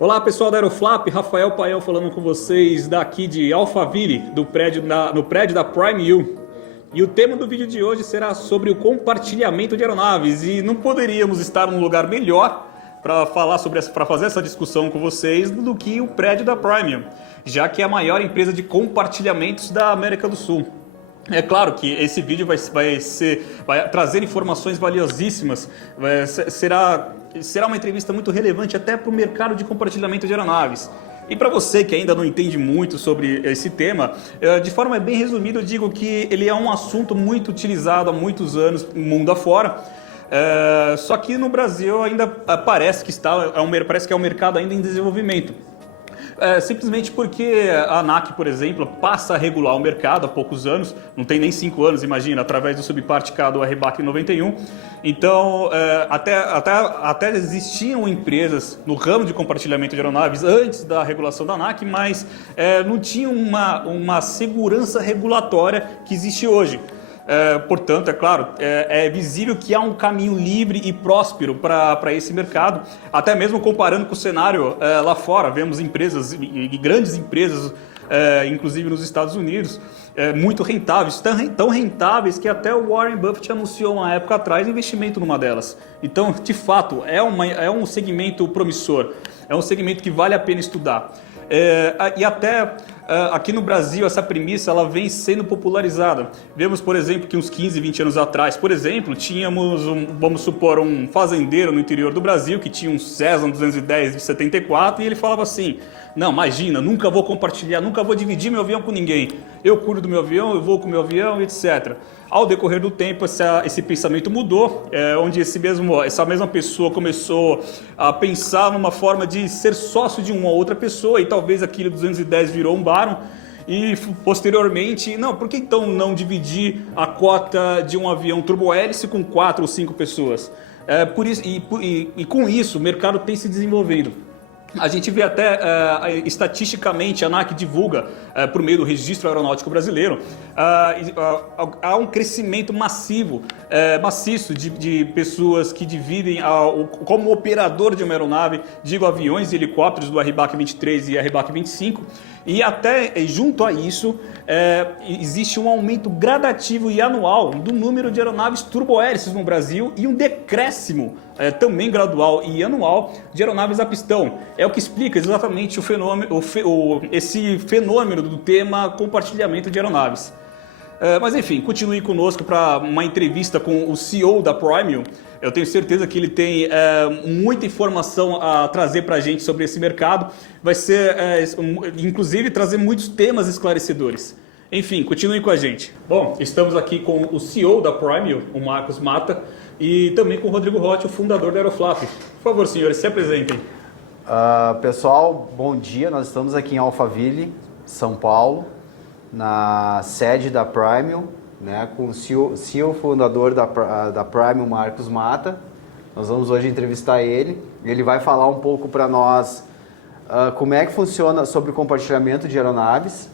Olá pessoal da Aeroflap, Rafael Paião falando com vocês daqui de Alphaville, no prédio da Prime U. E o tema do vídeo de hoje será sobre o compartilhamento de aeronaves e não poderíamos estar num lugar melhor para fazer essa discussão com vocês do que o prédio da Prime U, já que é a maior empresa de compartilhamentos da América do Sul. É claro que esse vídeo vai trazer informações valiosíssimas, será uma entrevista muito relevante até para o mercado de compartilhamento de aeronaves. E para você que ainda não entende muito sobre esse tema, de forma bem resumida eu digo que ele é um assunto muito utilizado há muitos anos no mundo afora. Só que no Brasil ainda parece que é um mercado ainda em desenvolvimento. Simplesmente porque a ANAC, por exemplo, passa a regular o mercado há poucos anos, não tem nem 5 anos, imagina, através do subparte K do RBAC 91. Então, até existiam empresas no ramo de compartilhamento de aeronaves antes da regulação da ANAC, mas não tinha uma segurança regulatória que existe hoje. Portanto, é claro, é visível que há um caminho livre e próspero para esse mercado, até mesmo comparando com o cenário lá fora. Vemos empresas, grandes empresas, inclusive nos Estados Unidos, muito rentáveis, tão rentáveis que até o Warren Buffett anunciou uma época atrás investimento numa delas. Então, de fato, é um segmento promissor, é um segmento que vale a pena estudar. E até aqui no Brasil essa premissa ela vem sendo popularizada. Vemos, por exemplo, que uns 15, 20 anos atrás, por exemplo, tínhamos vamos supor, um fazendeiro no interior do Brasil que tinha um Cessna 210 de 74 e ele falava assim: não, imagina, nunca vou compartilhar, nunca vou dividir meu avião com ninguém. Eu cuido do meu avião, eu vou com o meu avião, etc. Ao decorrer do tempo, esse pensamento mudou, onde essa mesma pessoa começou a pensar numa forma de ser sócio de uma outra pessoa, e talvez aquele 210 virou um Baron, e posteriormente, não, por que então não dividir a cota de um avião turbohélice com 4 ou 5 pessoas? E com isso, o mercado tem se desenvolvendo. A gente vê até, estatisticamente, a ANAC divulga, por meio do Registro Aeronáutico Brasileiro, há um crescimento maciço de pessoas que dividem como operador de uma aeronave, digo aviões e helicópteros do RBAC 23 e RBAC 25, e até junto a isso existe um aumento gradativo e anual do número de aeronaves turbohélices no Brasil e um decréscimo também gradual e anual de aeronaves a pistão. É o que explica exatamente esse fenômeno do tema compartilhamento de aeronaves. Mas enfim, continue conosco para uma entrevista com o CEO da Prime U. Eu tenho certeza que ele tem muita informação a trazer para a gente sobre esse mercado. Vai ser, inclusive, trazer muitos temas esclarecedores. Enfim, continue com a gente. Bom, estamos aqui com o CEO da Prime U, o Marcos Mata, e também com o Rodrigo Rotti, o fundador da Aeroflap. Por favor, senhores, se apresentem. Pessoal, bom dia. Nós estamos aqui em Alphaville, São Paulo, na sede da Prime U, né, com o CEO fundador da Prime U, Marcos Mata. Nós vamos hoje entrevistar ele. Ele vai falar um pouco para nós como é que funciona sobre o compartilhamento de aeronaves.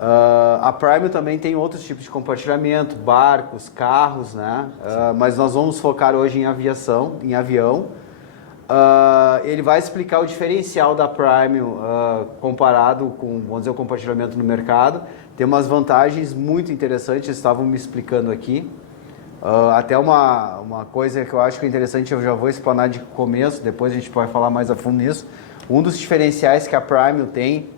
A Prime U também tem outros tipos de compartilhamento, barcos, carros, né? Mas nós vamos focar hoje em avião. Ele vai explicar o diferencial da Prime U comparado com, vamos dizer, o compartilhamento no mercado. Tem umas vantagens muito interessantes, estavam me explicando aqui. Até uma coisa que eu acho que é interessante, eu já vou explanar de começo, depois a gente vai falar mais a fundo nisso. Um dos diferenciais que a Prime U tem,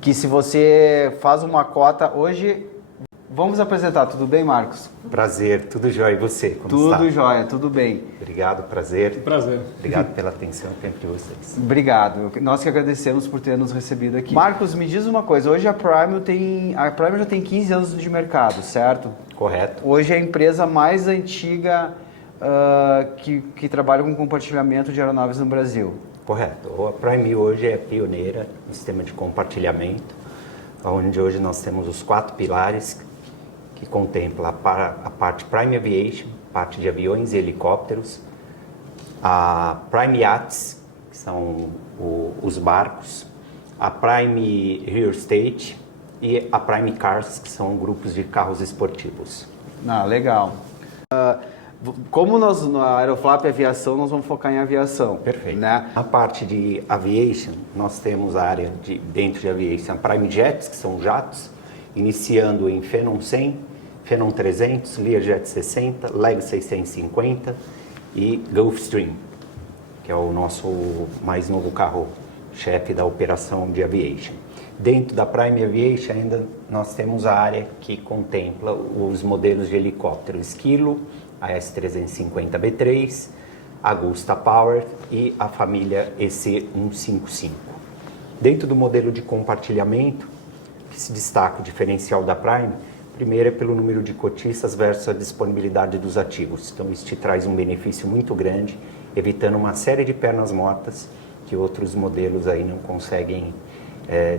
que se você faz uma cota hoje... Vamos apresentar, tudo bem, Marcos? Prazer, tudo jóia. E você, como está? Tudo jóia, tudo bem. Obrigado, prazer. Prazer. Obrigado pela atenção e tempo de vocês. Obrigado, nós que agradecemos por ter nos recebido aqui. Marcos, me diz uma coisa, hoje a Prime já tem 15 anos de mercado, certo? Correto. Hoje é a empresa mais antiga que trabalha com compartilhamento de aeronaves no Brasil. Correto. A Prime hoje é pioneira no sistema de compartilhamento, onde hoje nós temos os 4 pilares que contempla a parte Prime Aviation, parte de aviões e helicópteros, a Prime Yachts, que são os barcos, a Prime Real Estate e a Prime Cars, que são grupos de carros esportivos. Legal. como nós, na Aeroflap Aviação, nós vamos focar em aviação. Perfeito. Né? Na parte de aviation, nós temos a área dentro de aviation, Prime Jets, que são jatos, iniciando em Phenom 100, Phenom 300, Learjet 60, Leg 650 e Gulfstream, que é o nosso mais novo carro-chefe da operação de aviation. Dentro da Prime Aviation ainda nós temos a área que contempla os modelos de helicóptero Esquilo, a S350B3, Agusta Power e a família EC155. Dentro do modelo de compartilhamento, que se destaca o diferencial da Prime, primeiro é pelo número de cotistas versus a disponibilidade dos ativos. Então isso te traz um benefício muito grande, evitando uma série de pernas mortas que outros modelos aí não conseguem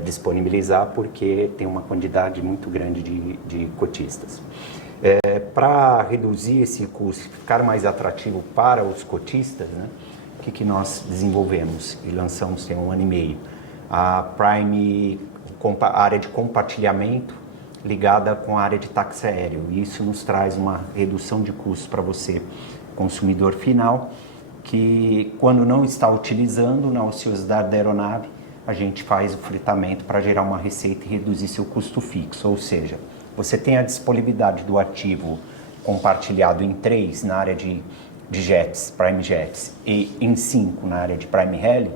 disponibilizar porque tem uma quantidade muito grande de cotistas. Para reduzir esse custo, ficar mais atrativo para os cotistas, né, o que nós desenvolvemos e lançamos tem 1 ano e meio? A Prime, a área de compartilhamento ligada com a área de táxi aéreo. E isso nos traz uma redução de custos para você, consumidor final, que quando não está utilizando na ociosidade da aeronave, a gente faz o fretamento para gerar uma receita e reduzir seu custo fixo. Ou seja, você tem a disponibilidade do ativo compartilhado em 3 na área de jets, Prime Jets, e em 5 na área de Prime Heli.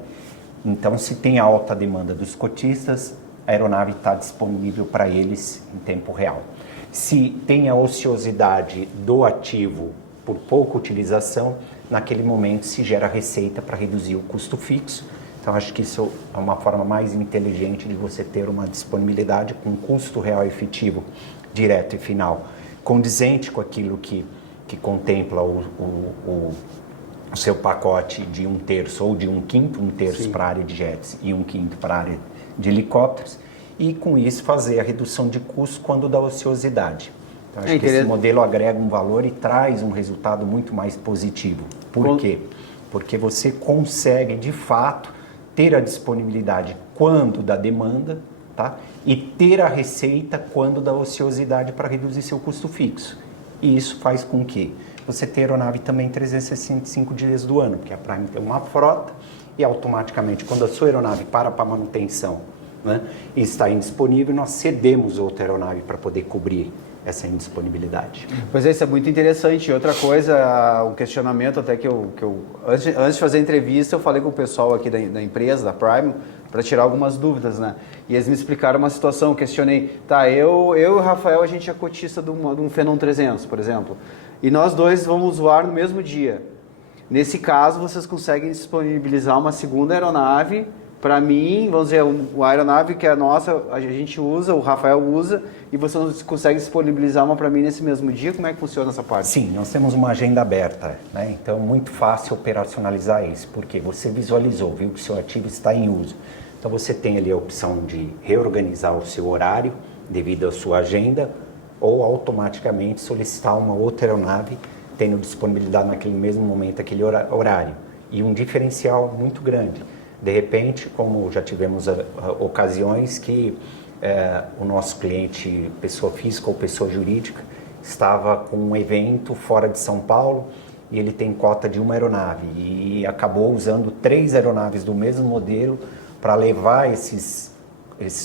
Então, se tem alta demanda dos cotistas, a aeronave está disponível para eles em tempo real. Se tem a ociosidade do ativo por pouca utilização, naquele momento se gera receita para reduzir o custo fixo. Então, acho que isso é uma forma mais inteligente de você ter uma disponibilidade com custo real efetivo, direto e final, condizente com aquilo que contempla o seu pacote de 1/3 ou de 1/5, 1/3 para a área de jets e 1/5 para a área de helicópteros, e com isso fazer a redução de custo quando dá ociosidade. Então, acho que esse modelo agrega um valor e traz um resultado muito mais positivo. Por quê? Porque você consegue, de fato, ter a disponibilidade quando da demanda, tá? E ter a receita quando da ociosidade para reduzir seu custo fixo. E isso faz com que você tenha aeronave também 365 dias do ano, porque a Prime tem uma frota e automaticamente, quando a sua aeronave para manutenção, né, e está indisponível, nós cedemos outra aeronave para poder cobrir essa indisponibilidade. Pois é, isso é muito interessante. Outra coisa, um questionamento até que eu antes de fazer a entrevista, eu falei com o pessoal aqui da empresa, da Prime, para tirar algumas dúvidas, né? E eles me explicaram uma situação, questionei, tá, eu e o Rafael, a gente é cotista de um Phenom 300, por exemplo, e nós dois vamos voar no mesmo dia. Nesse caso, vocês conseguem disponibilizar uma segunda aeronave para mim, vamos dizer, a aeronave que é nossa, a gente usa, o Rafael usa, e você consegue disponibilizar uma para mim nesse mesmo dia? Como é que funciona essa parte? Sim, nós temos uma agenda aberta, né? Então é muito fácil operacionalizar isso, porque você visualizou, viu que o seu ativo está em uso. Então você tem ali a opção de reorganizar o seu horário devido à sua agenda, ou automaticamente solicitar uma outra aeronave, tendo disponibilidade naquele mesmo momento, aquele horário. E um diferencial muito grande. De repente, como já tivemos ocasiões que o nosso cliente, pessoa física ou pessoa jurídica, estava com um evento fora de São Paulo e ele tem cota de uma aeronave e acabou usando 3 aeronaves do mesmo modelo para levar esses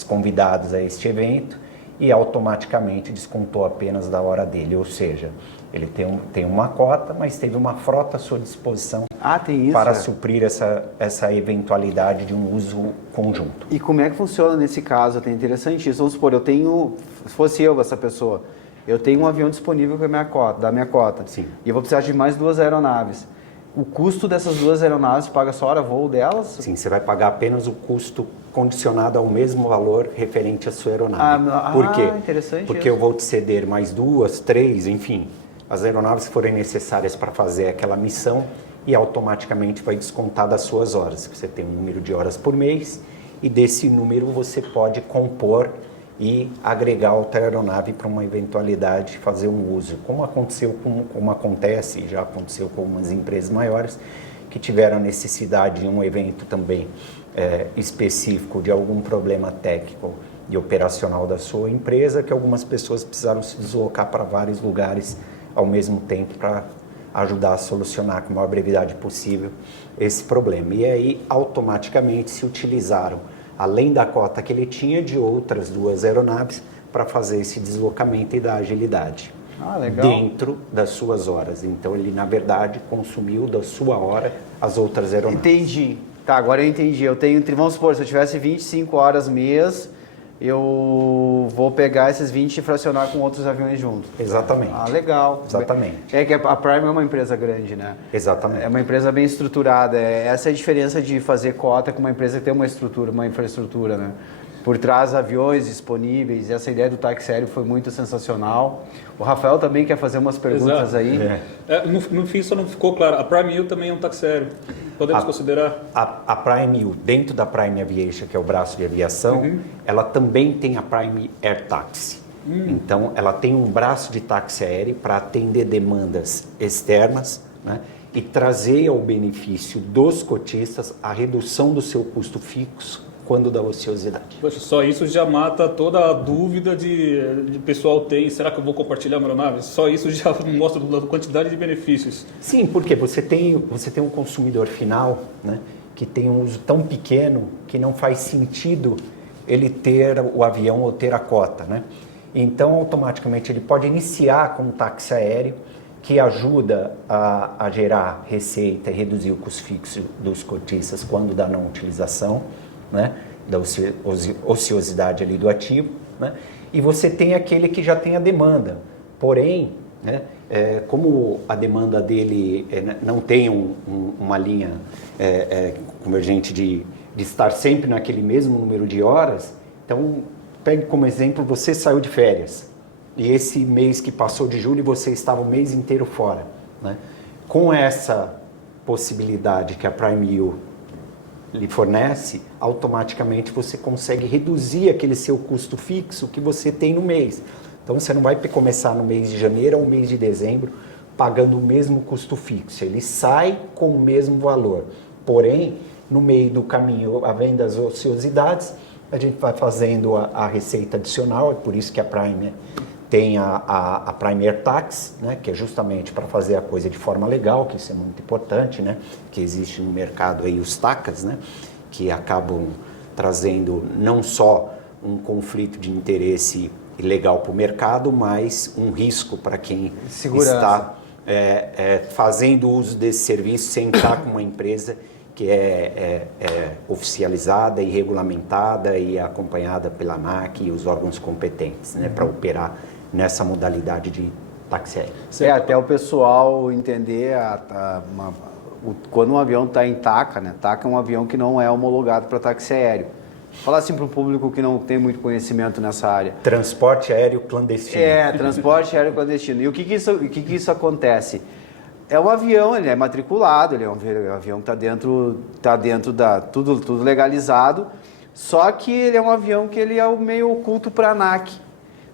convidados a este evento e automaticamente descontou apenas da hora dele, ou seja, ele tem uma cota, mas teve uma frota à sua disposição tem isso, para suprir essa eventualidade de um uso conjunto. E como é que funciona nesse caso? É interessante isso. Vamos supor, se fosse eu essa pessoa, eu tenho um avião disponível da minha cota. Sim. E eu vou precisar de mais 2 aeronaves. O custo dessas 2 aeronaves paga só hora voo delas? Sim, você vai pagar apenas o custo condicionado ao mesmo valor referente à sua aeronave. Por quê? Interessante. Porque eu vou te ceder mais 2, 3, enfim, as aeronaves que forem necessárias para fazer aquela missão e automaticamente vai descontar das suas horas. Você tem um número de horas por mês e desse número você pode compor e agregar outra aeronave para uma eventualidade, fazer um uso. Como acontece, e já aconteceu com algumas empresas maiores, que tiveram necessidade de um evento também específico de algum problema técnico e operacional da sua empresa, que algumas pessoas precisaram se deslocar para vários lugares ao mesmo tempo para ajudar a solucionar com a maior brevidade possível esse problema. E aí, automaticamente, se utilizaram, além da cota que ele tinha, de outras 2 aeronaves para fazer esse deslocamento e dar agilidade. Legal. Dentro das suas horas. Então, ele, na verdade, consumiu da sua hora as outras aeronaves. Entendi. Tá, agora eu entendi. Eu tenho, vamos supor, se eu tivesse 25 horas mês, eu vou pegar esses 20 e fracionar com outros aviões junto. Exatamente. Legal. Exatamente. É que a Prime é uma empresa grande, né? Exatamente. É uma empresa bem estruturada. Essa é a diferença de fazer cota com uma empresa que tem uma estrutura, uma infraestrutura, né? Por trás, aviões disponíveis. Essa ideia do táxi aéreo foi muito sensacional. O Rafael também quer fazer umas perguntas. Exato. Aí. No fim, só não ficou claro. A Prime U também é um táxi aéreo. Podemos considerar? A Prime U, dentro da Prime Aviation, que é o braço de aviação, ela também tem a Prime Air Taxi. Então, ela tem um braço de táxi aéreo para atender demandas externas, né, e trazer ao benefício dos cotistas a redução do seu custo fixo quando da ociosidade. Poxa, só isso já mata toda a dúvida de pessoal tem, será que eu vou compartilhar uma aeronave? Só isso já mostra a quantidade de benefícios. Sim, porque você tem um consumidor final, né, que tem um uso tão pequeno que não faz sentido ele ter o avião ou ter a cota, né? Então, automaticamente, ele pode iniciar com um táxi aéreo que ajuda a gerar receita e reduzir o custo fixo dos cotistas quando da não utilização, né, da ociosidade ali do ativo, né, e você tem aquele que já tem a demanda, porém, né, como a demanda dele não tem uma linha convergente de estar sempre naquele mesmo número de horas, então pegue como exemplo, você saiu de férias e esse mês que passou de julho você estava o mês inteiro fora, né, com essa possibilidade que a Prime U lhe fornece, automaticamente você consegue reduzir aquele seu custo fixo que você tem no mês. Então você não vai começar no mês de janeiro ou mês de dezembro pagando o mesmo custo fixo. Ele sai com o mesmo valor. Porém, no meio do caminho, havendo as ociosidades, a gente vai fazendo a receita adicional, é por isso que a Prime tem a Prime Air Tax, né, que é justamente para fazer a coisa de forma legal, que isso é muito importante, né, que existe no mercado aí os TACAs, né, que acabam trazendo não só um conflito de interesse ilegal para o mercado, mas um risco para quem está fazendo uso desse serviço sem estar com uma empresa que é oficializada e regulamentada e acompanhada pela ANAC e os órgãos competentes, né, para operar nessa modalidade de táxi aéreo. Até o pessoal entender quando um avião está em TACA, né? TACA é um avião que não é homologado para táxi aéreo. Falar assim para o público que não tem muito conhecimento nessa área. Transporte aéreo clandestino. Transporte aéreo clandestino. E o que isso acontece? É um avião, ele é matriculado, ele é um avião que está dentro da tudo legalizado, só que ele é um avião que ele é meio oculto para a ANAC.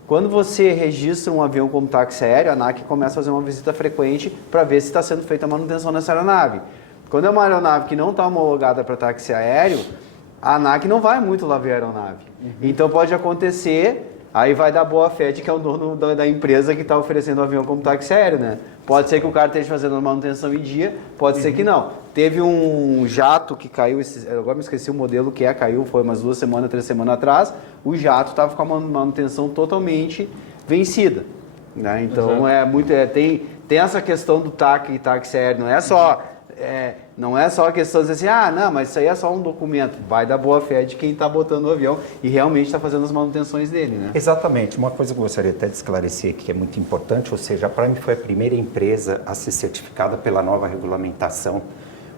Quando você registra um avião como táxi aéreo, a ANAC começa a fazer uma visita frequente para ver se está sendo feita a manutenção nessa aeronave. Quando é uma aeronave que não está homologada para táxi aéreo, a ANAC não vai muito lá ver a aeronave. Então pode acontecer, aí vai dar boa fé de que é o dono da empresa que está oferecendo o avião como táxi aéreo, né? Pode ser que o cara esteja fazendo a manutenção em dia, pode ser que não. Teve um jato que caiu, agora me esqueci o modelo que caiu, foi umas 2 semanas, 3 semanas atrás, o jato estava com a manutenção totalmente vencida. Né? Então, tem essa questão do TAC e táxi aéreo, não é só a questão de dizer assim, não, mas isso aí é só um documento. Vai dar boa fé de quem está botando o avião e realmente está fazendo as manutenções dele, né? Exatamente. Uma coisa que eu gostaria até de esclarecer que é muito importante, ou seja, a Prime foi a primeira empresa a ser certificada pela nova regulamentação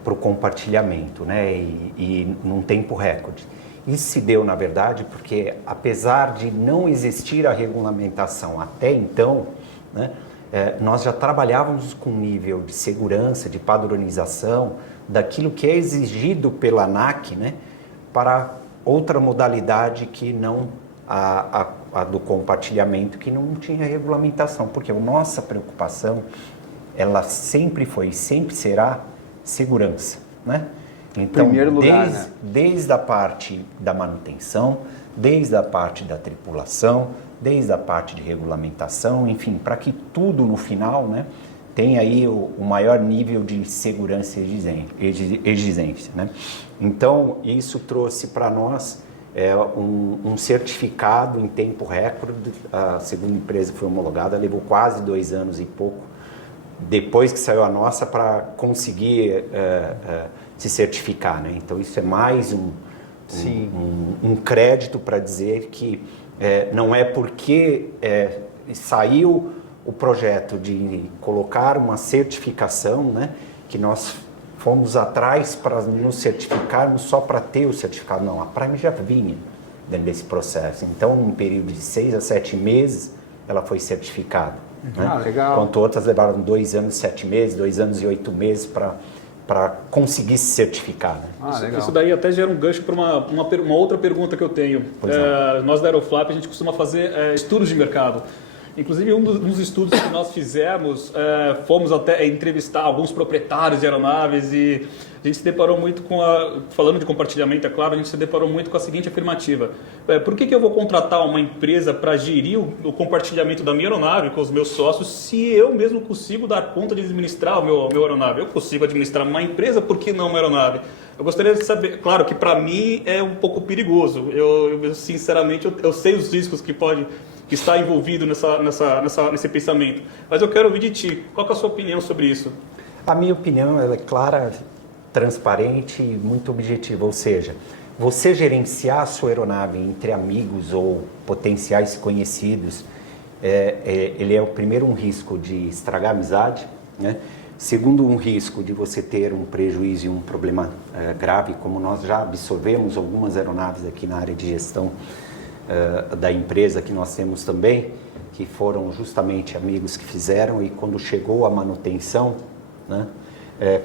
para o compartilhamento, né? E num tempo recorde. Isso se deu, na verdade, porque apesar de não existir a regulamentação até então, né, nós já trabalhávamos com um nível de segurança, de padronização, daquilo que é exigido pela ANAC, né, para outra modalidade que não a do compartilhamento, que não tinha regulamentação, porque a nossa preocupação, ela sempre foi e sempre será segurança, né? Então, primeiro lugar, desde a parte da manutenção, desde a parte da tripulação, desde a parte de regulamentação, enfim, para que tudo no final, né, tem aí o maior nível de segurança e exigência, né? Então, isso trouxe para nós um certificado em tempo recorde. A segunda empresa foi homologada, levou quase 2 anos e pouco, depois que saiu a nossa, para conseguir se certificar, né? Então, isso é mais um crédito para dizer que não é porque saiu o projeto de colocar uma certificação, né, que nós fomos atrás para nos certificarmos só para ter o certificado. Não, a Prime já vinha dentro desse processo. Então, num período de 6 a 7 meses, ela foi certificada. Né? Legal. Enquanto outras levaram 2 anos e 7 meses, 2 anos e 8 meses para conseguir se certificar. Né? Legal. Isso daí até gera um gancho para uma outra pergunta que eu tenho. Nós da Aeroflap, a gente costuma fazer estudos de mercado. Inclusive, um dos estudos que nós fizemos, fomos até entrevistar alguns proprietários de aeronaves e a gente se deparou muito falando de compartilhamento, é claro, a gente se deparou muito com a seguinte afirmativa. Por que eu vou contratar uma empresa para gerir o compartilhamento da minha aeronave com os meus sócios se eu mesmo consigo dar conta de administrar o meu aeronave? Eu consigo administrar uma empresa, por que não uma aeronave? Eu gostaria de saber, claro que para mim é um pouco perigoso, eu sinceramente, eu sei os riscos que está envolvido nesse pensamento. Mas eu quero ouvir de ti. Qual que é a sua opinião sobre isso? A minha opinião ela é clara, transparente e muito objetiva. Ou seja, você gerenciar a sua aeronave entre amigos ou potenciais conhecidos, ele é o primeiro um risco de estragar a amizade, né? Segundo, um risco de você ter um prejuízo e um problema grave, como nós já absorvemos algumas aeronaves aqui na área de gestão da empresa que nós temos também, que foram justamente amigos que fizeram, e quando chegou a manutenção, né,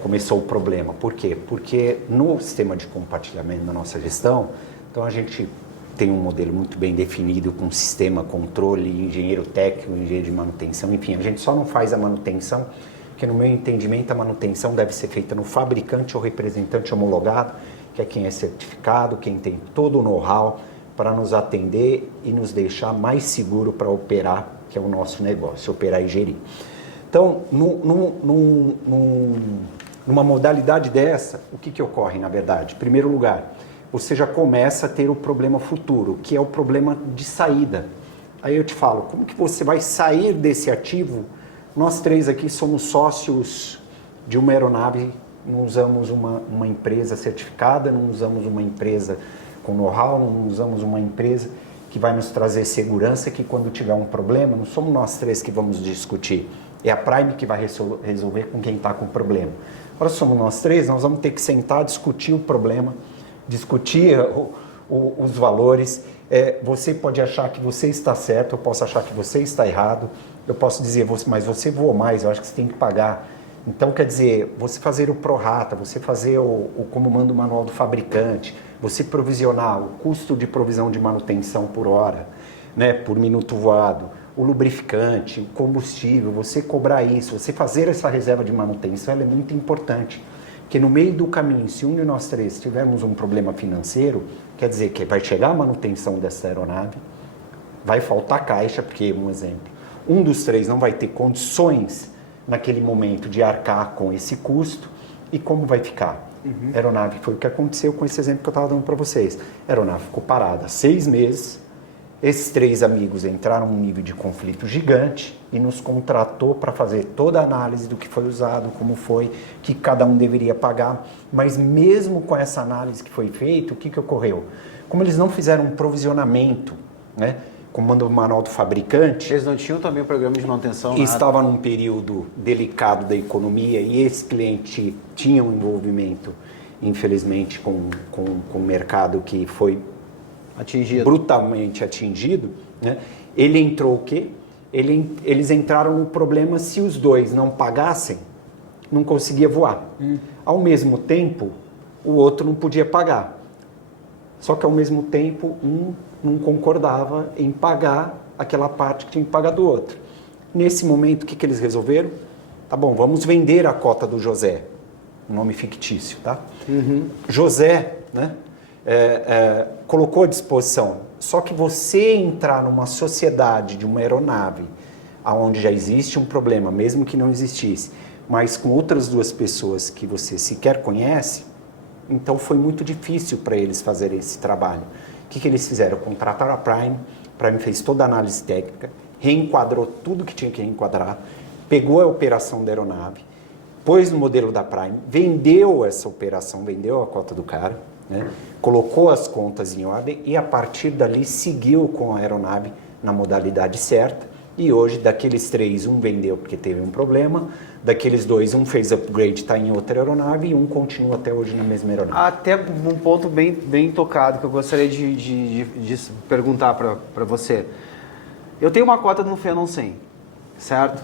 começou o problema. Por quê? Porque no sistema de compartilhamento da nossa gestão, então a gente tem um modelo muito bem definido com sistema, controle, engenheiro técnico, engenheiro de manutenção, enfim, a gente só não faz a manutenção, porque no meu entendimento a manutenção deve ser feita no fabricante ou representante homologado, que é quem é certificado, quem tem todo o know-how para nos atender e nos deixar mais seguro para operar, que é o nosso negócio, operar e gerir. Então, numa modalidade dessa, o que ocorre, na verdade? Em primeiro lugar, você já começa a ter o problema futuro, que é o problema de saída. Aí eu te falo, como que você vai sair desse ativo? Nós 3 aqui somos sócios de uma aeronave, não usamos uma empresa certificada, não usamos uma empresa com know-how, não usamos uma empresa que vai nos trazer segurança, que quando tiver um problema, não somos nós 3 que vamos discutir, é a Prime que vai resolver com quem está com problema. Agora somos nós 3, nós vamos ter que sentar, discutir o problema, discutir os valores. Você pode achar que você está certo, eu posso achar que você está errado, eu posso dizer, mas você voou mais, eu acho que você tem que pagar. Então, quer dizer, você fazer o prorata, você fazer como manda o manual do fabricante, você provisionar o custo de provisão de manutenção por hora, né, por minuto voado, o lubrificante, o combustível, você cobrar isso, você fazer essa reserva de manutenção, ela é muito importante. Porque no meio do caminho, se um de nós 3 tivermos um problema financeiro, quer dizer que vai chegar a manutenção dessa aeronave, vai faltar caixa, porque, um exemplo, um dos 3 não vai ter condições naquele momento de arcar com esse custo, e como vai ficar? A aeronave, foi o que aconteceu com esse exemplo que eu estava dando para vocês. A aeronave ficou parada 6 meses, esses 3 amigos entraram num nível de conflito gigante e nos contratou para fazer toda a análise do que foi usado, como foi, que cada um deveria pagar. Mas mesmo com essa análise que foi feita, o que ocorreu? Como eles não fizeram um provisionamento, né, como manda o manual do fabricante... Eles não tinham também o programa de manutenção? Estava num período delicado da economia e esse cliente tinha um envolvimento, infelizmente, com o mercado que foi brutalmente atingido, né? Ele entrou o quê? Eles entraram no problema, se os 2 não pagassem, não conseguia voar. Ao mesmo tempo, o outro não podia pagar. Só que ao mesmo tempo, um não concordava em pagar aquela parte que tinha que pagar do outro. Nesse momento, o que eles resolveram? Tá bom, vamos vender a cota do José. Um nome fictício, tá? José, né? colocou à disposição. Só que você entrar numa sociedade de uma aeronave aonde já existe um problema, mesmo que não existisse, mas com outras duas pessoas que você sequer conhece, então foi muito difícil para eles fazerem esse trabalho. O que eles fizeram? Contrataram a Prime fez toda a análise técnica, reenquadrou tudo que tinha que reenquadrar, pegou a operação da aeronave, pôs no modelo da Prime, vendeu essa operação, vendeu a cota do cara, né? Colocou as contas em ordem e a partir dali seguiu com a aeronave na modalidade certa. E hoje, daqueles 3, um vendeu porque teve um problema, daqueles 2, um fez upgrade, está em outra aeronave e um continua até hoje na mesma aeronave. Até um ponto bem tocado que eu gostaria de perguntar para você. Eu tenho uma cota no Phenom 100, certo?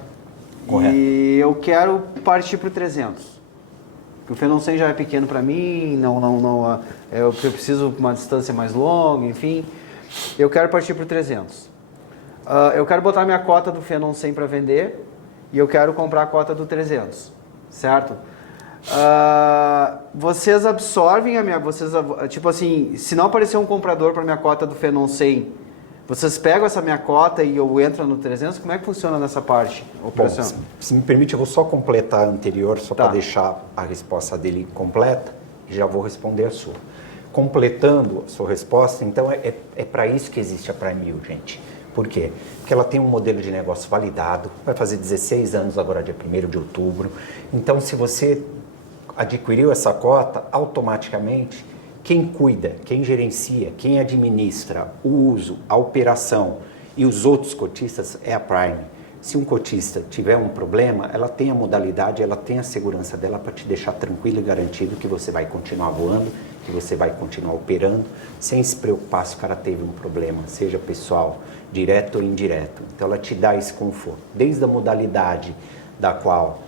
Correto. E eu quero partir para o 300. O Phenom 100 já é pequeno para mim, eu preciso de uma distância mais longa, enfim. Eu quero partir para o 300. Eu quero botar minha cota do Phenom 100 para vender e eu quero comprar a cota do 300, certo? Vocês absorvem a minha... tipo assim, se não aparecer um comprador para minha cota do Phenom 100, vocês pegam essa minha cota e eu entro no 300? Como é que funciona nessa parte? Bom, se me permite, eu vou só completar a anterior, só para deixar a resposta dele completa e já vou responder a sua. Completando a sua resposta, então é para isso que existe a Prime U, gente. Por quê? Porque ela tem um modelo de negócio validado, vai fazer 16 anos agora, dia 1º de outubro. Então, se você adquiriu essa cota, automaticamente, quem cuida, quem gerencia, quem administra o uso, a operação e os outros cotistas é a Prime. Se um cotista tiver um problema, ela tem a modalidade, ela tem a segurança dela para te deixar tranquilo e garantido que você vai continuar voando, que você vai continuar operando, sem se preocupar se o cara teve um problema, seja pessoal, direto ou indireto. Então ela te dá esse conforto, desde a modalidade da qual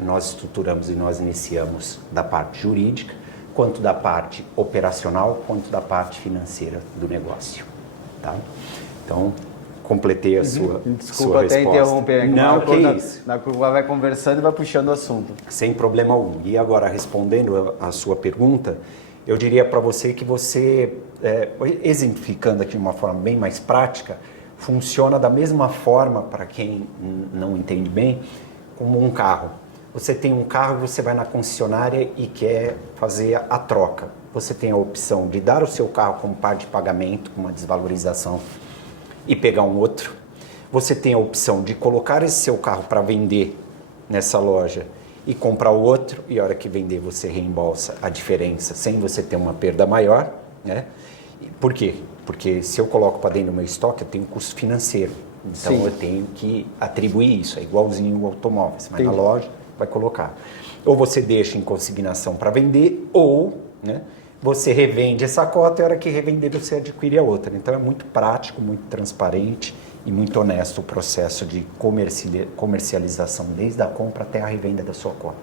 nós estruturamos e nós iniciamos da parte jurídica, quanto da parte operacional, quanto da parte financeira do negócio. Tá? Então, completei a sua Desculpa resposta. Até interromper. Não, que isso. Na curva vai conversando e vai puxando o assunto. Sem problema algum. E agora, respondendo a sua pergunta, eu diria para você que você, exemplificando aqui de uma forma bem mais prática, funciona da mesma forma, para quem não entende bem, como um carro. Você tem um carro, você vai na concessionária e quer fazer a troca. Você tem a opção de dar o seu carro como par de pagamento, com uma desvalorização, e pegar um outro. Você tem a opção de colocar esse seu carro para vender nessa loja e comprar o outro, e a hora que vender você reembolsa a diferença sem você ter uma perda maior, né? Por quê? Porque se eu coloco para dentro do meu estoque, eu tenho um custo financeiro. Então eu tenho que atribuir isso, é igualzinho o automóvel. Você vai na loja, vai colocar. Ou você deixa em consignação para vender, ou, né, você revende essa cota e a hora que revender você adquire a outra. Então é muito prático, muito transparente e muito honesto o processo de comercialização, desde a compra até a revenda da sua cota.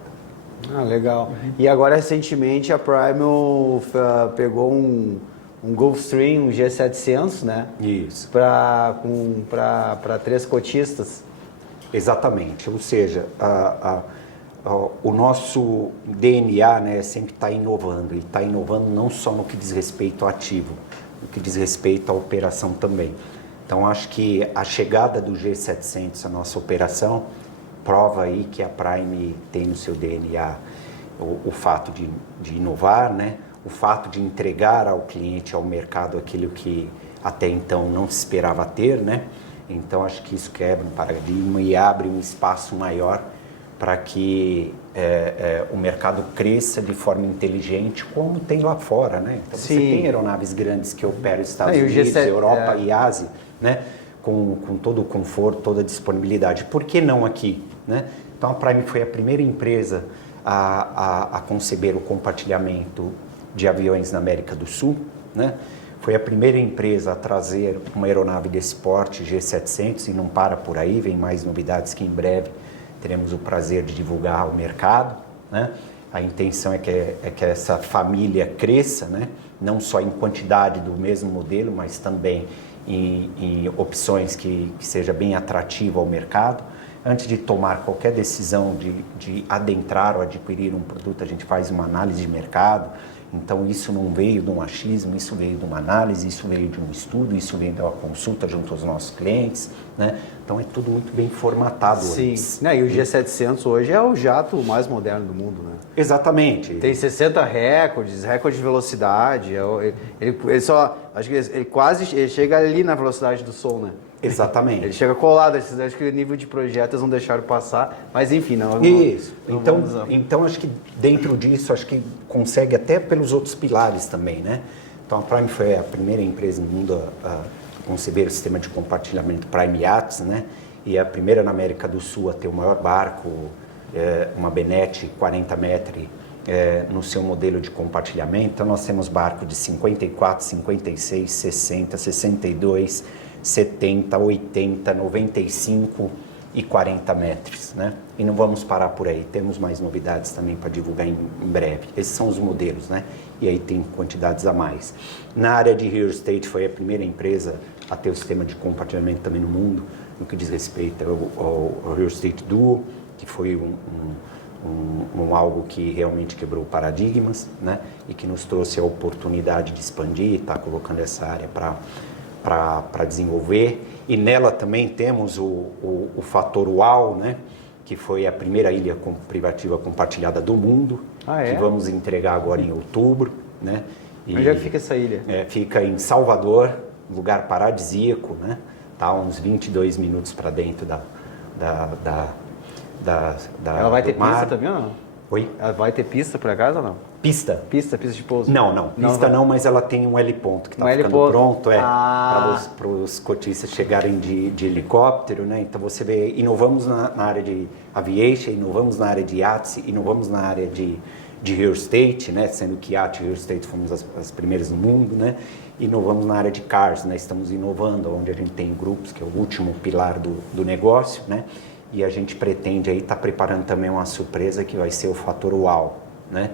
Ah, legal. E agora, recentemente, a Prime pegou um Gulfstream, um G700, né? Isso. Para 3 cotistas. Exatamente. Ou seja, o nosso DNA, né, sempre está inovando. E está inovando não só no que diz respeito ao ativo, no que diz respeito à operação também. Então, acho que a chegada do G700, a nossa operação, prova aí que a Prime tem no seu DNA o fato de inovar, né? O fato de entregar ao cliente, ao mercado, aquilo que até então não se esperava ter, né? Então, acho que isso quebra um paradigma e abre um espaço maior para que o mercado cresça de forma inteligente, como tem lá fora, né? Então, você tem aeronaves grandes que operam nos Estados Unidos, Europa e Ásia, né? Com todo o conforto, toda a disponibilidade. Por que não aqui, né? Então, a Prime foi a primeira empresa a conceber o compartilhamento de aviões na América do Sul, né? Foi a primeira empresa a trazer uma aeronave desse porte, G700, e não para por aí, vem mais novidades que em breve teremos o prazer de divulgar ao mercado, né? A intenção é que essa família cresça, né? Não só em quantidade do mesmo modelo, mas também em opções que seja bem atrativo ao mercado. Antes de tomar qualquer decisão de adentrar ou adquirir um produto, a gente faz uma análise de mercado. Então, isso não veio de um achismo, isso veio de uma análise, isso veio de um estudo, isso veio de uma consulta junto aos nossos clientes, né? Então, é tudo muito bem formatado. Sim, antes. né? E o G700 hoje é o jato mais moderno do mundo, né? Exatamente. Tem 60 recordes, recorde de velocidade. Ele só, acho que ele chega ali na velocidade do som, né? Exatamente. Ele chega colado, acho que o nível de projeto eles não deixaram passar, mas enfim, não. Isso. Não Então acho que dentro disso, acho que consegue até pelos outros pilares também, né? Então a Prime foi a primeira empresa no mundo a conceber o sistema de compartilhamento Prime Yachts, né? E a primeira na América do Sul a ter o maior barco, uma Benet 40 metros, no seu modelo de compartilhamento. Então nós temos barco de 54, 56, 60, 62, 70, 80, 95 e 40 metros, né? E não vamos parar por aí, temos mais novidades também para divulgar em breve. Esses são os modelos, né? E aí tem quantidades a mais. Na área de real estate foi a primeira empresa a ter o sistema de compartilhamento também no mundo, no que diz respeito ao real estate duo, que foi algo que realmente quebrou paradigmas, né? E que nos trouxe a oportunidade de expandir, está colocando essa área para desenvolver. E nela também temos o fator UAU, né? Que foi a primeira ilha privativa compartilhada do mundo, que vamos entregar agora em outubro, né? E, onde é que fica essa ilha? Fica em Salvador, lugar paradisíaco, né? Tá uns 22 minutos para dentro da Ela vai ter mar. pista também ou não? Oi? Ela vai ter pista por acaso ou não? Pista? Pista de pouso? Não, pista não, mas ela tem um heliponto que está ficando pronto para os cotistas chegarem de helicóptero, né? Então você vê, inovamos na área de aviation, inovamos na área de yachts, inovamos na área de real estate, né? Sendo que yacht e real estate fomos as primeiras no mundo, né? Inovamos na área de cars, né? Estamos inovando, onde a gente tem grupos, que é o último pilar do negócio, né? E a gente pretende aí estar preparando também uma surpresa que vai ser o fator UAU, né?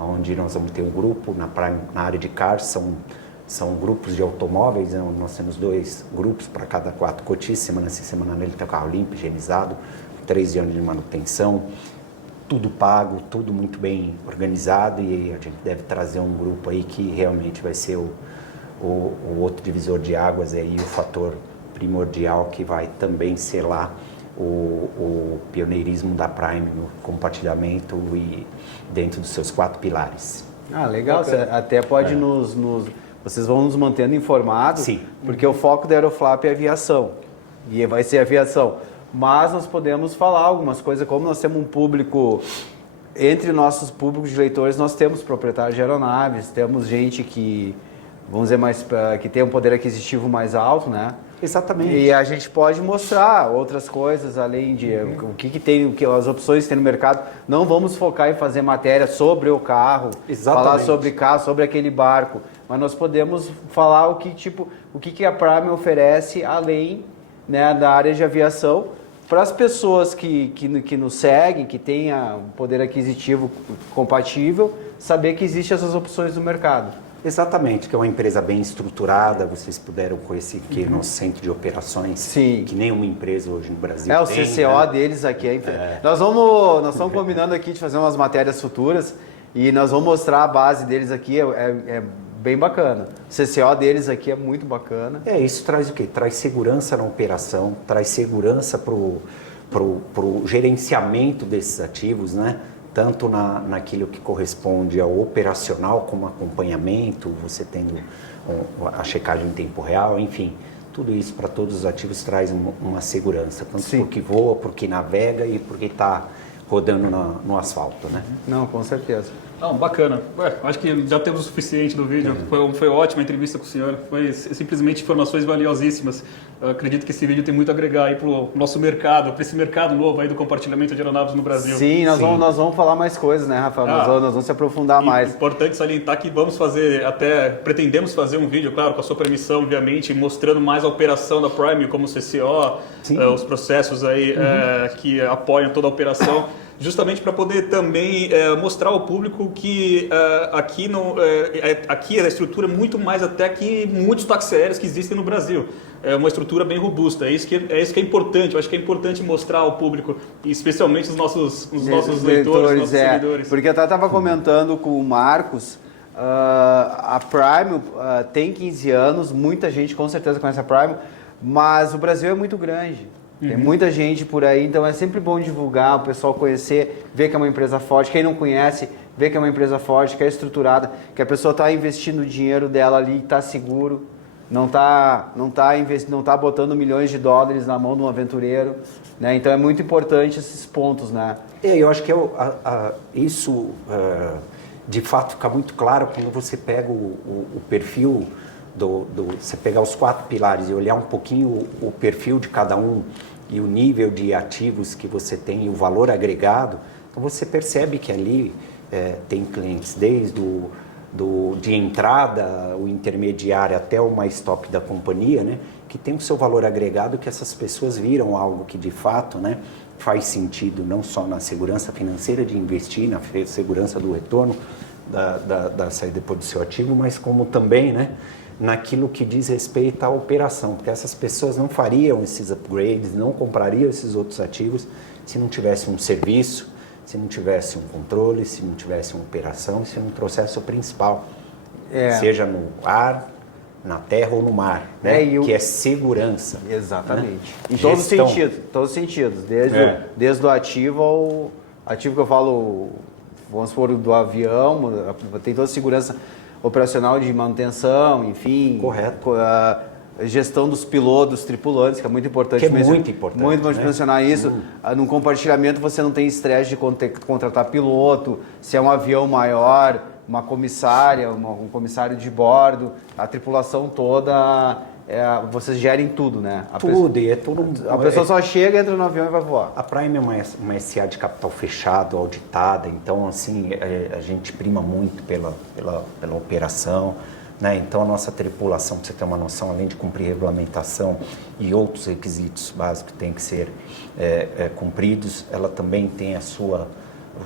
Onde nós vamos ter um grupo na área de cars, são grupos de automóveis, né? Nós temos 2 grupos para cada 4 cotistas, semana sim, semana nele tem o carro limpo, higienizado, 3 anos de manutenção, tudo pago, tudo muito bem organizado, e a gente deve trazer um grupo aí que realmente vai ser o outro divisor de águas, aí, o fator primordial que vai também selar o pioneirismo da Prime no compartilhamento e dentro dos seus 4 pilares. Ah, legal. Você até pode vocês vão nos mantendo informados. Sim. Porque o foco da Aeroflap é aviação. E vai ser aviação. Mas nós podemos falar algumas coisas, como nós temos um público, entre nossos públicos de leitores, nós temos proprietários de aeronaves, temos gente que, vamos dizer, que tem um poder aquisitivo mais alto, né? Exatamente. E a gente pode mostrar outras coisas, além de o que tem, as opções que tem no mercado. Não vamos focar em fazer matéria sobre o carro, falar sobre carro, sobre aquele barco, mas nós podemos falar o que a Prime oferece além, né, da área de aviação, para as pessoas que nos seguem, que tenham um poder aquisitivo compatível, saber que existem essas opções no mercado. Exatamente, que é uma empresa bem estruturada, vocês puderam conhecer que é nosso centro de operações, Sim. Que nenhuma empresa hoje no Brasil o tem, CCO né? deles aqui. Nós estamos combinando aqui de fazer umas matérias futuras e nós vamos mostrar a base deles aqui, é bem bacana. O CCO deles aqui é muito bacana. Isso traz o quê? Traz segurança na operação, traz segurança para o gerenciamento desses ativos, né? Tanto naquilo que corresponde ao operacional, como acompanhamento, você tendo a checagem em tempo real, enfim, tudo isso para todos os ativos traz uma segurança, tanto porque voa, porque navega e porque está rodando no asfalto, né? Não, com certeza. Não, bacana. Acho que já temos o suficiente do vídeo. Foi ótima a entrevista com o senhor. Foi simplesmente informações valiosíssimas. Eu acredito que esse vídeo tem muito a agregar aí para o nosso mercado, para esse mercado novo aí do compartilhamento de aeronaves no Brasil. Sim, nós vamos falar mais coisas, né, Rafael? Nós vamos se aprofundar mais. Importante salientar que pretendemos fazer um vídeo, claro, com a sua permissão, obviamente, mostrando mais a operação da Prime como CCO, os processos aí que apoiam toda a operação. justamente para poder também mostrar ao público que aqui, aqui a estrutura é muito mais até que muitos táxis aéreos que existem no Brasil. É uma estrutura bem robusta, é isso que é importante. Eu acho que é importante mostrar ao público, especialmente os nossos leitores, nossos seguidores. Porque eu estava comentando com o Marcos, a Prime tem 15 anos, muita gente com certeza conhece a Prime, mas o Brasil é muito grande. Tem muita gente por aí, então é sempre bom divulgar, o pessoal conhecer, ver que é uma empresa forte. Quem não conhece, ver que é uma empresa forte, que é estruturada, que a pessoa está investindo o dinheiro dela ali, está seguro, não tá botando milhões de dólares na mão de um aventureiro, né? Então é muito importante esses pontos, né? Eu acho que isso de fato fica muito claro quando você pega o perfil você pegar os 4 pilares e olhar um pouquinho o perfil de cada um e o nível de ativos que você tem e o valor agregado, então você percebe que ali tem clientes desde de entrada, o intermediário até o mais top da companhia, né, que tem o seu valor agregado, que essas pessoas viram algo que de fato, né, faz sentido não só na segurança financeira de investir, na segurança do retorno da saída depois do seu ativo, mas como também, né, naquilo que diz respeito à operação, porque essas pessoas não fariam esses upgrades, não comprariam esses outros ativos se não tivesse um serviço, se não tivesse um controle, se não tivesse uma operação, se não trouxesse o principal, seja no ar, na terra ou no mar, né? Que é segurança. Exatamente. Né? Em todos os sentidos, desde o ativo ao ativo que eu falo, vamos supor, do avião, tem toda a segurança operacional de manutenção, enfim. Correto. Gestão dos pilotos, dos tripulantes, que é muito importante. Que é muito importante. Muito importante mencionar isso. Num compartilhamento você não tem estresse de contratar piloto, se é um avião maior, uma comissária, um comissário de bordo, a tripulação toda, vocês gerem tudo, né? A pessoa só chega, entra no avião e vai voar. A Prime é uma SA de capital fechado, auditada, então assim, a gente prima muito pela operação, né? Então a nossa tripulação, para você ter uma noção, além de cumprir regulamentação e outros requisitos básicos que têm que ser cumpridos, ela também tem o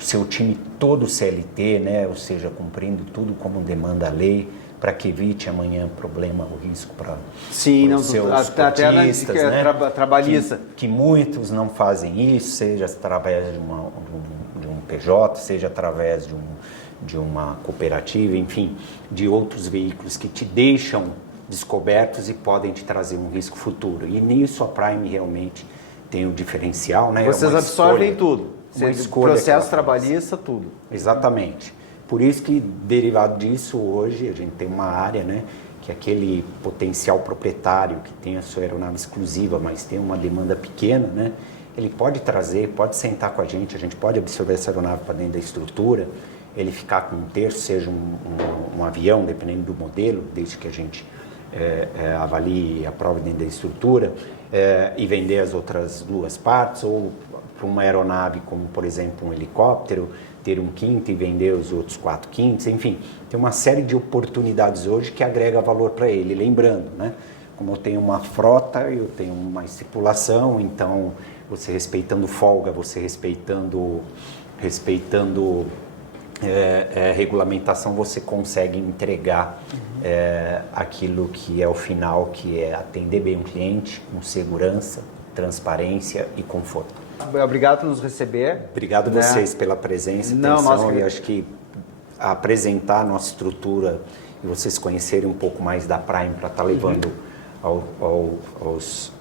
seu time todo CLT, né? Ou seja, cumprindo tudo como demanda a lei, para que evite amanhã problema ou risco para os seus cotistas, né? Trabalhista. Que muitos não fazem isso, seja através de um PJ, seja através de uma cooperativa, enfim, de outros veículos que te deixam descobertos e podem te trazer um risco futuro. E nisso a Prime realmente tem o diferencial, né? Vocês absorvem tudo. Processo trabalhista, tudo. Exatamente. Por isso que, derivado disso, hoje a gente tem uma área, né, que é aquele potencial proprietário que tem a sua aeronave exclusiva, mas tem uma demanda pequena, né, ele pode trazer, pode sentar com a gente pode absorver essa aeronave para dentro da estrutura, ele ficar com um terço, seja um avião, dependendo do modelo, desde que a gente avalie a prova dentro da estrutura, e vender as outras 2 partes, ou para uma aeronave como, por exemplo, um helicóptero, ter um quinto e vender os outros 4 quintos, enfim, tem uma série de oportunidades hoje que agrega valor para ele. Lembrando, né, como eu tenho uma frota, eu tenho uma estipulação, então você respeitando folga, você respeitando regulamentação, você consegue entregar aquilo que é o final, que é atender bem o cliente com segurança, transparência e conforto. Obrigado por nos receber. Obrigado a vocês pela presença, atenção, e acho que apresentar a nossa estrutura e vocês conhecerem um pouco mais da Prime para estar levando aos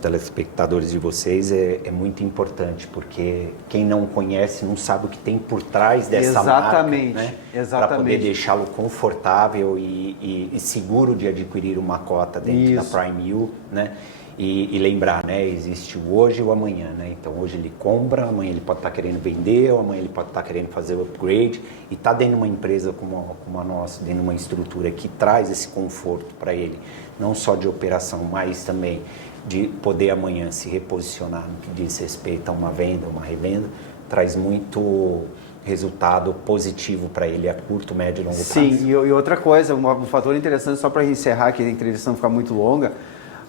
telespectadores de vocês é muito importante, porque quem não conhece não sabe o que tem por trás dessa marca, né? Para poder deixá-lo confortável e seguro de adquirir uma cota dentro da Prime U, né? E lembrar, né, existe o hoje e o amanhã, né? Então hoje ele compra, amanhã ele pode estar querendo vender, ou amanhã ele pode estar querendo fazer o upgrade, e está dentro de uma empresa como a nossa, dentro de uma estrutura que traz esse conforto para ele, não só de operação, mas também de poder amanhã se reposicionar no que diz respeito a uma venda, uma revenda, traz muito resultado positivo para ele a curto, médio e longo prazo. Sim, e outra coisa, um fator interessante, só para encerrar, que a entrevista não ficar muito longa,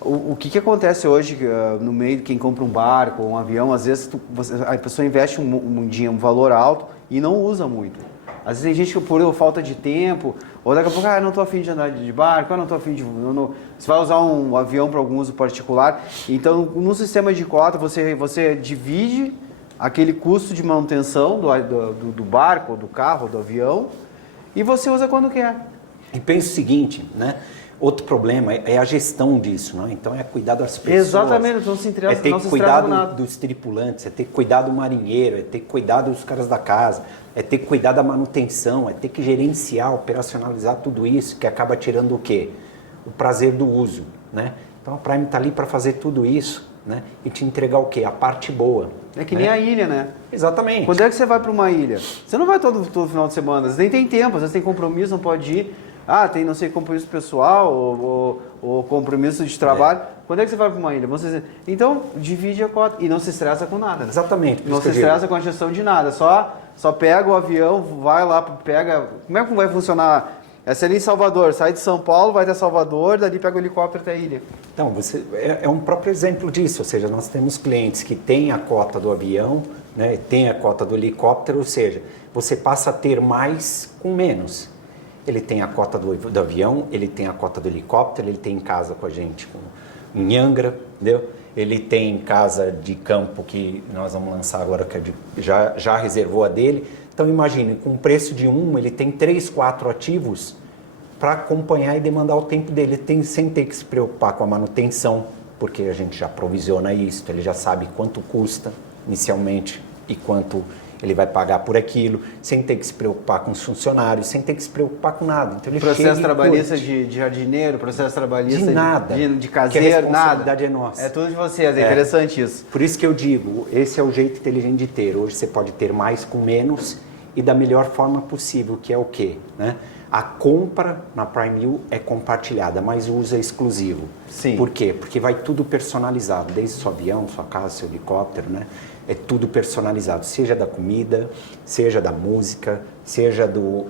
O que acontece hoje no meio de quem compra um barco ou um avião, às vezes a pessoa investe um valor alto e não usa muito. Às vezes tem gente que por falta de tempo, ou daqui a pouco, não estou afim de andar de barco, não estou afim de... Você vai usar um avião para algum uso particular. Então, no sistema de cota, você divide aquele custo de manutenção do barco, do carro, do avião, e você usa quando quer. E pensa o seguinte, né? Outro problema é a gestão disso, né? Então é cuidar das pessoas. Exatamente, não se interessa, é ter não se cuidado nada. dos tripulantes, é ter cuidado do marinheiro, é ter cuidado dos caras da casa, é ter cuidado da manutenção, é ter que gerenciar, operacionalizar tudo isso, que acaba tirando o quê? O prazer do uso, né? Então a Prime está ali para fazer tudo isso, né? E te entregar o quê? A parte boa. É que nem a ilha, né? Exatamente. Quando é que você vai para uma ilha? Você não vai todo final de semana, às vezes nem tem tempo, às vezes tem compromisso, não pode ir. Tem, não sei, compromisso pessoal ou compromisso de trabalho. Quando é que você vai para uma ilha? Então, divide a cota e não se estressa com nada. Né? Exatamente. Não se estressa com a gestão de nada. Só pega o avião, vai lá, pega... Como é que vai funcionar? Essa ali em Salvador, sai de São Paulo, vai até Salvador, dali pega o helicóptero até a ilha. Então, é um próprio exemplo disso. Ou seja, nós temos clientes que têm a cota do avião, né, tem a cota do helicóptero, ou seja, você passa a ter mais com menos. Ele tem a cota do avião, ele tem a cota do helicóptero, ele tem em casa com a gente em Angra, entendeu? Ele tem casa de campo que nós vamos lançar agora, que já reservou a dele. Então imagine, com o preço de ele tem 3, 4 ativos para acompanhar e demandar o tempo dele, sem ter que se preocupar com a manutenção, porque a gente já provisiona isso, ele já sabe quanto custa inicialmente e quanto ele vai pagar por aquilo, sem ter que se preocupar com os funcionários, sem ter que se preocupar com nada. Então, ele processo trabalhista de jardineiro, processo trabalhista de nada, de caseiro, que a responsabilidade nada. É nossa. É tudo de vocês, é interessante isso. Por isso que eu digo, esse é o jeito inteligente de ter. Hoje você pode ter mais com menos e da melhor forma possível, que é o quê? Né? A compra na Prime U é compartilhada, mas o uso é exclusivo. Sim. Por quê? Porque vai tudo personalizado, desde seu avião, sua casa, seu helicóptero, né? É tudo personalizado, seja da comida, seja da música, seja do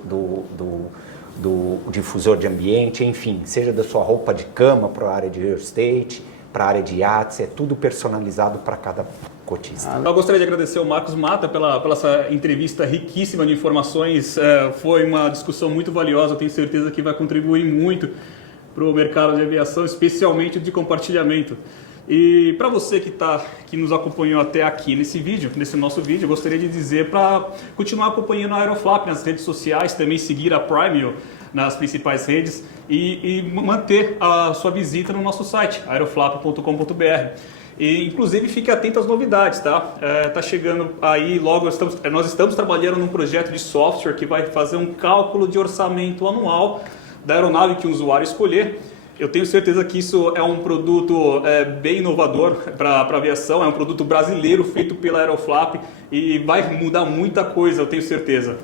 difusor de ambiente, enfim, seja da sua roupa de cama para a área de real estate, para a área de iates, é tudo personalizado para cada cotista. Eu gostaria de agradecer ao Marcos Mata pela essa entrevista riquíssima de informações. Foi uma discussão muito valiosa, eu tenho certeza que vai contribuir muito para o mercado de aviação, especialmente de compartilhamento. E para você que nos acompanhou até aqui nesse nosso vídeo, eu gostaria de dizer para continuar acompanhando a Aeroflap nas redes sociais, também seguir a Prime nas principais redes e manter a sua visita no nosso site, aeroflap.com.br. E, inclusive, fique atento às novidades, tá? Tá chegando aí, logo nós estamos trabalhando num projeto de software que vai fazer um cálculo de orçamento anual da aeronave que o usuário escolher. Eu tenho certeza que isso é um produto bem inovador para a aviação, é um produto brasileiro feito pela Aeroflap e vai mudar muita coisa, eu tenho certeza.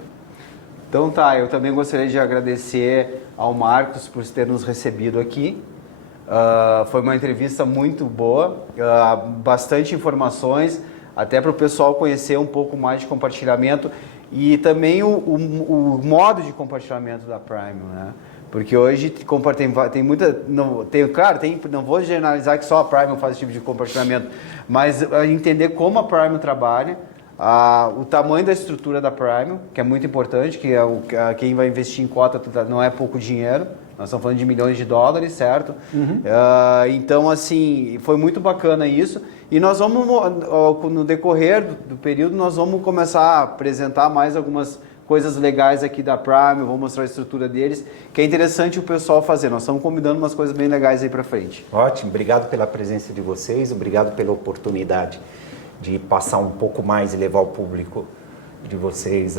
Então tá, eu também gostaria de agradecer ao Marcos por ter nos recebido aqui. Foi uma entrevista muito boa, bastante informações, até para o pessoal conhecer um pouco mais de compartilhamento e também o modo de compartilhamento da Prime, né? Porque hoje tem muita... não vou generalizar que só a Prime faz esse tipo de compartilhamento, mas entender como a Prime trabalha, o tamanho da estrutura da Prime, que é muito importante, que quem vai investir em cota não é pouco dinheiro, nós estamos falando de milhões de dólares, certo? Uhum. Então, assim, foi muito bacana isso. E nós vamos, no decorrer do período, nós vamos começar a apresentar mais algumas coisas legais aqui da Prime, vou mostrar a estrutura deles, que é interessante o pessoal fazer. Nós estamos combinando umas coisas bem legais aí para frente. Ótimo, obrigado pela presença de vocês, obrigado pela oportunidade de passar um pouco mais e levar ao público de vocês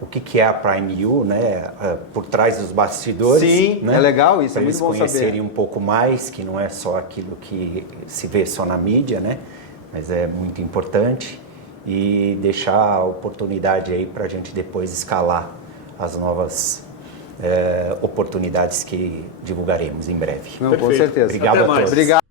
o que é a Prime U, né? Por trás dos bastidores. Sim, né? É legal isso, pra é muito bom saber. Eles conhecerem um pouco mais, que não é só aquilo que se vê só na mídia, né? Mas é muito importante. E deixar a oportunidade aí para a gente depois escalar as novas oportunidades que divulgaremos em breve. Não, com certeza. Obrigado a todos. Obrigado.